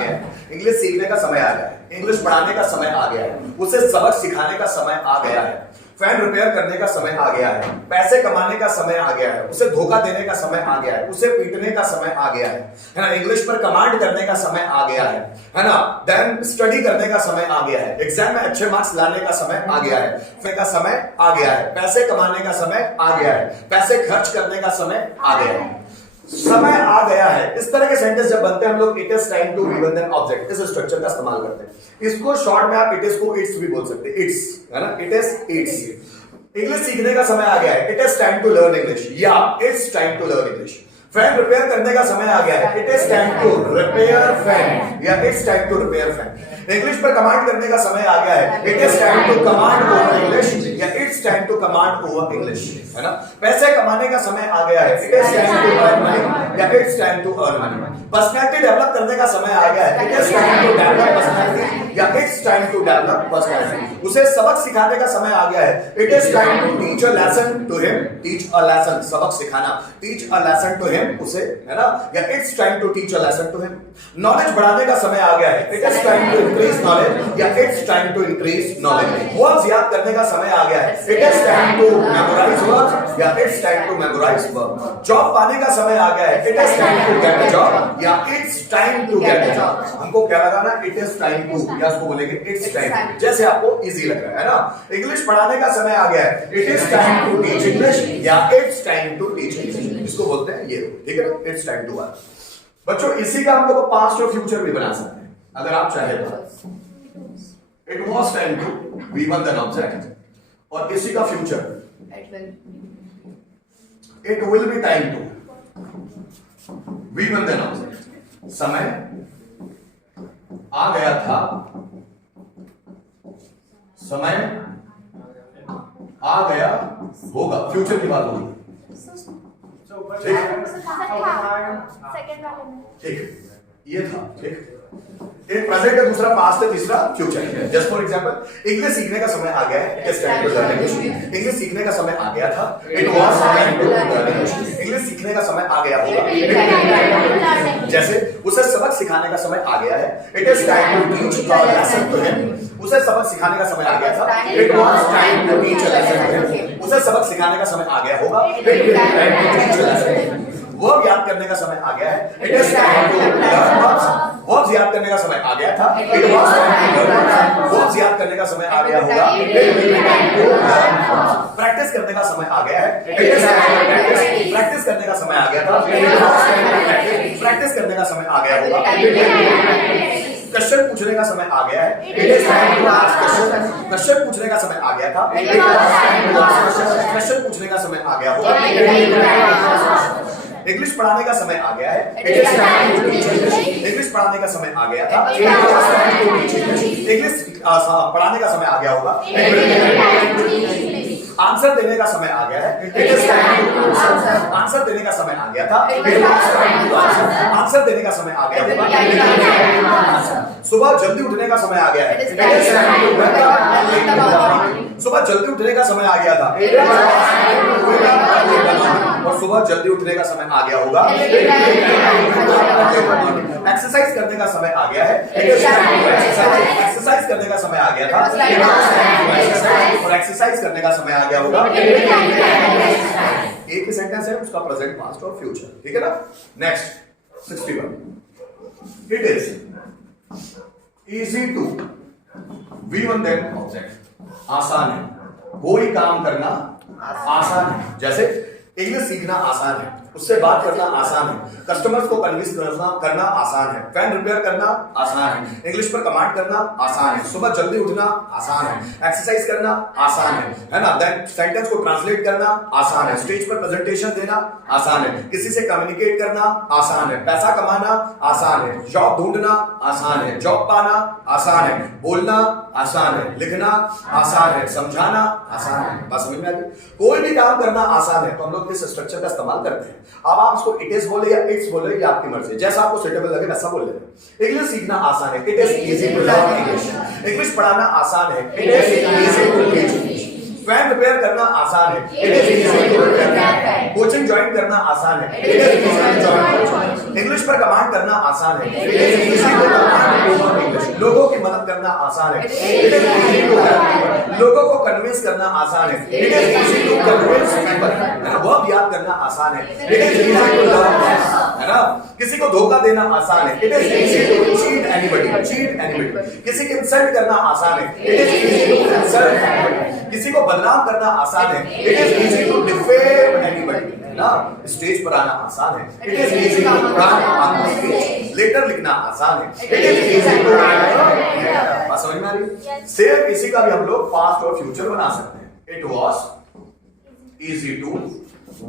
गया है, इंग्लिश सीखने का समय आ गया है, इंग्लिश पढ़ाने का समय आ गया है, उसे सबक सिखाने का समय आ गया है, फैन रिपेयर करने का समय आ गया है, पैसे कमाने का समय आ गया है, उसे धोखा देने का समय आ गया है, उसे पीटने का समय आ गया है ना, इंग्लिश पर कमांड करने का समय आ गया है ना, देन स्टडी करने का समय आ गया है, एग्जाम में अच्छे मार्क्स लाने का समय आ गया है, फैन का समय आ गया है, पैसे कमाने का समय आ गया है, पैसे खर्च करने का समय आ गया है, समय आ गया है। इस तरह के सेंटेंस जब बनते हैं हम लोग it is time to be one then object, इस स्ट्रक्चर का इस्तेमाल करते हैं। इसको शॉर्ट में आप इट इज को इट्स भी बोल सकते हैं, इट्स है ना, इट इज इट्स। इंग्लिश सीखने का समय आ गया है, it is time to learn English या it's time to learn English. Fan repair करने का समय आ गया है, it is time to repair fan या it's time to repair fan. English पर कमांड करने का समय आ गया है, it is time to command over English या it's time to command over English, है ना। पैसे कमाने का समय आ गया है, it is time to earn money या it's time to earn money. Personality develop करने का समय आ गया है, it is time to develop personality या it's time to develop personality. उसे सबक सिखाने का समय आ गया है, it is time to teach a lesson to him, teach a lesson सबक सिखाना, teach a lesson to him उसे, है ना, या it's time to teach a lesson to him. Knowledge बढ़ाने का समय आ गया है, it is time to increase knowledge या it's time to increase knowledge. Words याद करने का समय आ गया है, it is time to memorise words या it's time to memorise words. Job पाने का समय आ गया है, it is time to get a job या it's time to get a job. हमको क्या लगाना, इट इज टाइम टू या उसको बोलेंगे इट्स टाइम, जैसे आपको इजी लग रहा है ना। इंग्लिश पढ़ाने का समय आ गया है, it is time to teach English या it's time to teach English, इसको बोलते हैं ये, ठीक है ना, इट्स टाइम टू वर्क। बच्चों इसी का हम लोग पास्ट और फ्यूचर भी बना सकते हैं अगर आप चाहे तो। It was time to be one then object, और इसी का future it will be time to be one then object. समय आ गया था, समय आ गया होगा, फ्यूचर की बात होगी, ठीक, ये था, ठीक। एक प्रेजेंट है, दूसरा पास्ट है, तीसरा फ्यूचर है। जस्ट फॉर एग्जांपल, इंग्लिश सीखने का समय आ गया है, it is time to learn English. English सीखने का समय आ गया था, it was time to learn English. English सीखने का समय आ गया होगा, जैसे उसे सबक सिखाने का समय आ गया है, it is time to teach a lesson to him. उसे सबक सिखाने का समय आ गया था, it was time to teach a lesson to him. उसे सबक सिखाने का समय आ गया होगा, it will be time to teach a lesson to him. Verb याद करने का समय आ गया है, it is time to learn verbs. Verbs याद करने का समय आ गया था, it was time to learn verbs. Verbs याद करने का समय आ गया होगा, it will be time to learn verbs. Practice करने का समय आ गया है, it is time to practise. Practice करने का समय आ गया था, it was time to practise. Practice करने का समय आ गया होगा, it will be time to practise. Question पूछने का समय आ गया है, it is time to ask question. Question पूछने का समय आ गया था, it was time to ask question. Question पूछने का समय आ गया होगा, it will be time to ask. English पढ़ाने का समय आ गया है, it is time to teach English. English पढ़ाने का समय आ गया था, it was time to teach English. English पढ़ाने का समय आ गया होगा, it will be time to teach English. Answer देने का समय आ गया है, it is time to answer. Answer देने का समय आ गया था, it was time to answer. Answer देने का समय आ गया होगा, it will be time to answer. सुबह जल्दी उठने का समय आ गया है, it is time to wake up early in the morning. सुबह जल्दी उठने का समय आ गया था, it was time to wake up early in the morning. और सुबह जल्दी उठने का समय आ गया होगा, it will be time to wake up early in the morning. Exercise करने का समय आ गया है, it is time to exercise. Exercise करने का समय आ गया था, it was time to exercise. और एक्सरसाइज करने का समय आ गया होगा, it will be time to exercise. एक ही सेंटेंस है, उसका प्रेजेंट, पास्ट और फ्यूचर, ठीक है ना। Next 61, it is easy to be one then object. आसान है, कोई काम करना आसान है। जैसे इंग्लिश सीखना आसान है, उससे बात करना आसान है, कस्टमर्स को कन्विंस करना आसान है, फैन रिपेयर करना आसान है, इंग्लिश पर कमांड करना आसान है, सुबह जल्दी उठना आसान है, एक्सरसाइज करना आसान है ना, देन सेंटेंस को ट्रांसलेट करना आसान है, स्टेज पर प्रेजेंटेशन देना आसान है, किसी से कम्युनिकेट करना आसान है, पैसा कमाना आसान है, जॉब ढूंढना आसान है, जॉब पाना आसान है, बोलना आसान है, लिखना आसान है, समझाना आसान है। बात समझ में आ गई? कोई भी काम करना आसान है तो हम लोग इस स्ट्रक्चर का इस्तेमाल करते हैं। अब आप इसको इट इज बोले या इट्स बोले, ये आपकी मर्जी, जैसा आपको सुटेबल लगे वैसा बोल लेना। इंग्लिश सीखना आसान है, it is easy to learn English. English पढ़ाना आसान है, it is easy to teach English. Fan repair करना आसान है, it is easy to repair. Coaching join करना आसान है, it is easy to join. English पर कमांड करना आसान है, इट इज इजी टू मदद करना आसान है, it is easy to help. लोगों को कन्विंस करना आसान है, it is easy to convince people, है ना। वर्ब याद करना आसान है, it is easy to learn, है ना। किसी को धोखा देना आसान है, it is easy to cheat anybody. किसी को इंसल्ट करना आसान है, it is easy to insult anybody. किसी को बदनाम करना आसान है, it is easy to defame anybody, है ना। स्टेज पर आना आसान है, it is easy to run on the stage. Letter लिखना आसान है, it is easy to write. बात समझ में आ रही है? सेम इसी का भी हम लोग पास्ट और फ्यूचर बना सकते हैं। It was easy to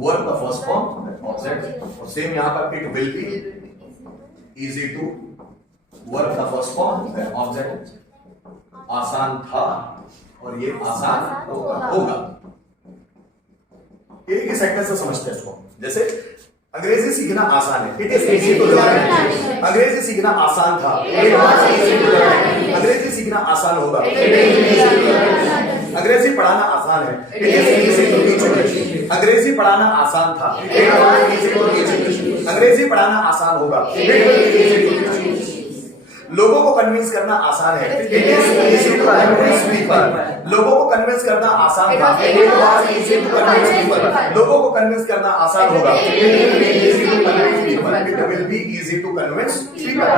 work the first form object, और सेम यहां पर it will be easy to work the first form object. आसान था और ये आसान होगा। एक ही सेंटेंस से समझते हैं इसको। जैसे अंग्रेजी सीखना आसान है, it is easy to learn. अंग्रेजी सीखना आसान था, it was easy to learn. अंग्रेजी सीखना आसान होगा, it is easy to learn. अंग्रेजी पढ़ाना आसान है, it is easy to teach English. अंग्रेजी पढ़ाना आसान था, it was easy to teach English. अंग्रेजी पढ़ाना आसान होगा, it will be easy to teach English. लोगों को कन्विंस करना आसान है, it is easy to convince people. लोगों को कन्विंस करना आसान था, it was easy to convince people. लोगों को कन्विंस करना आसान होगा, it will be easy to convince people. It will be easy to convince people.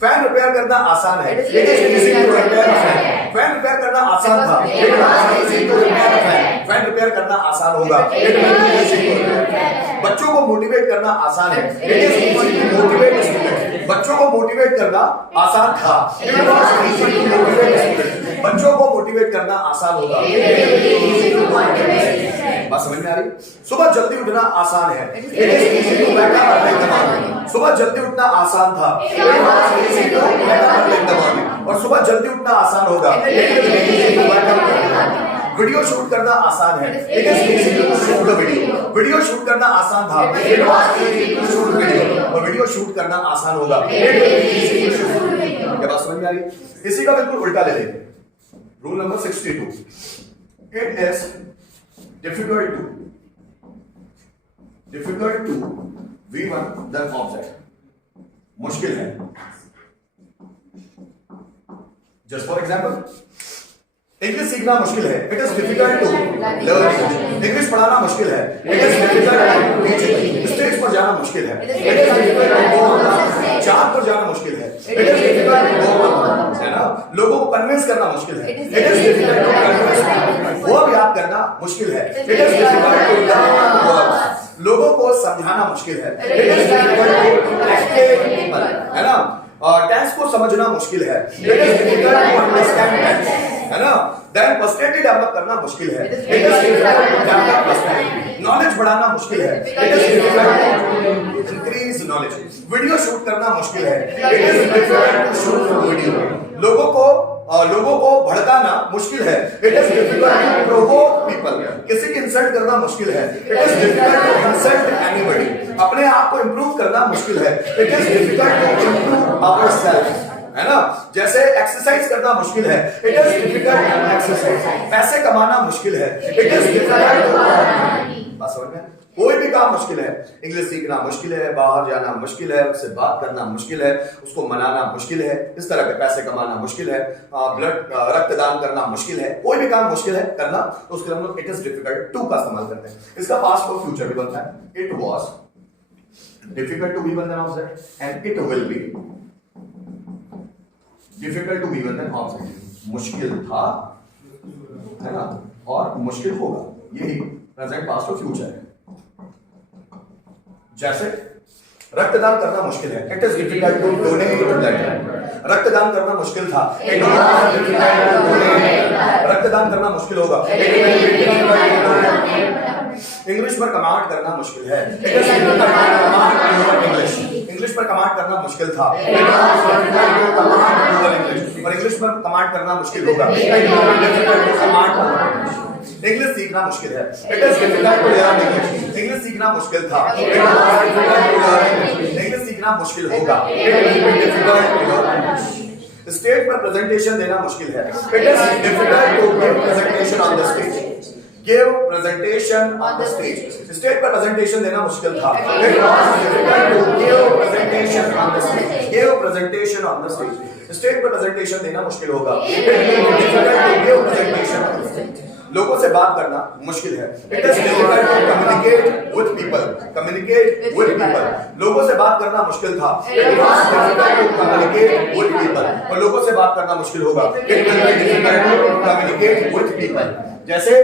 Fan repair करना आसान है, it is easy to repair a fan. Fan repair करना आसान था, it was easy to repair a fan. Fan repair करना आसान होगा, it will be easy to repair a fan. बच्चों को मोटिवेट करना आसान है, it is easy to motivate students. बच्चों को मोटिवेट करना आसान था, it was easy to motivate students. बच्चों को मोटिवेट करना आसान होगा, it will be easy to motivate. बात समझ में आ रही? सुबह जल्दी उठना आसान है, it is easy to wake up early in the morning. सुबह जल्दी उठना आसान था, it was easy to wake up early in the morning. और सुबह जल्दी उठना आसान होगा, it will be easy to wake up early in the morning. Video shoot करना आसान है, it is easy to shoot the video. Video shoot करना आसान था, it was easy to shoot video. और वीडियो शूट करना आसान होगा, it will be easy to shoot video. क्या बात समझ में आ रही? इसी का बिल्कुल उल्टा ले लेंगे। Rule number 62, it is difficult to V1 the object. मुश्किल है। जस्ट फॉर एग्जाम्पल, इंग्लिश सीखना मुश्किल है, it is difficult to learn English. English पढ़ाना मुश्किल है, it is difficult to teach English. Stage पर जाना मुश्किल है, it is difficult to go on chart पर जाना मुश्किल है, it is difficult to go on, है ना। लोगों को कन्विंस करना मुश्किल है, it is difficult to convince. Verb याद करना मुश्किल है, it is difficult to learn verbs. लोगों को समझाना मुश्किल है, it is difficult to explain people, है ना। टेंस को समझना मुश्किल है, it is difficult to understand tense, है ना। देन पर्सनैलिटी डेवलप करना मुश्किल है, it is difficult to develop personality. Knowledge बढ़ाना मुश्किल है, it is difficult to increase knowledge. Video shoot करना मुश्किल है, it is difficult to shoot video. लोगों को भड़काना मुश्किल है, it is difficult to provoke people. किसी की इंसल्ट करना मुश्किल है, it is difficult to insult anybody. अपने आप को इंप्रूव करना मुश्किल है, it is difficult to improve ourself, है ना। जैसे एक्सरसाइज करना मुश्किल है, it is difficult to exercise. पैसे कमाना मुश्किल है, it is difficult to earn. बस समझ में? कोई भी काम मुश्किल है। इंग्लिश सीखना मुश्किल है, बाहर जाना मुश्किल है, उससे बात करना मुश्किल है, उसको मनाना मुश्किल है, इस तरह के पैसे कमाना मुश्किल है, रक्तदान करना मुश्किल है। कोई भी काम मुश्किल है करना, तो उसके लिए हम लोग इट इज डिफिकल्ट टू का इस्तेमाल करते हैं। इसका पास्ट और फ्यूचर भी बनता है। It was difficult to V1 the object and it will be difficult to V1 the object. मुश्किल था, है ना, और मुश्किल होगा। यही प्रेजेंट, पास्ट और फ्यूचर है। जैसे रक्तदान करना मुश्किल है, it is difficult to donate blood. रक्तदान करना मुश्किल था, it was difficult to donate. रक्तदान करना मुश्किल होगा, it will be difficult to donate. English पर कमांड करना मुश्किल है, it is difficult to command over English. English पर कमांड करना मुश्किल था, it was difficult to command over English. और इंग्लिश पर कमांड करना मुश्किल होगा, it will be difficult to command over English. English सीखना मुश्किल है, it is difficult to learn English. English सीखना मुश्किल था, it was difficult to learn English. English सीखना मुश्किल होगा, it will be difficult to learn English. Stage पर प्रेजेंटेशन देना मुश्किल है, it is difficult to give presentation on the stage. give presentation on the stage. Stage पर presentation देना मुश्किल था. It was difficult to give presentation on the stage. Give presentation on the stage. Stage पर presentation देना मुश्किल होगा. It will be difficult to give presentation on the stage. लोगों से बात करना मुश्किल है. It is difficult to communicate with people. Communicate with people. लोगों से बात करना मुश्किल था. It was difficult to communicate with people. और लोगों से बात करना मुश्किल होगा. It will be difficult to communicate with people. जैसे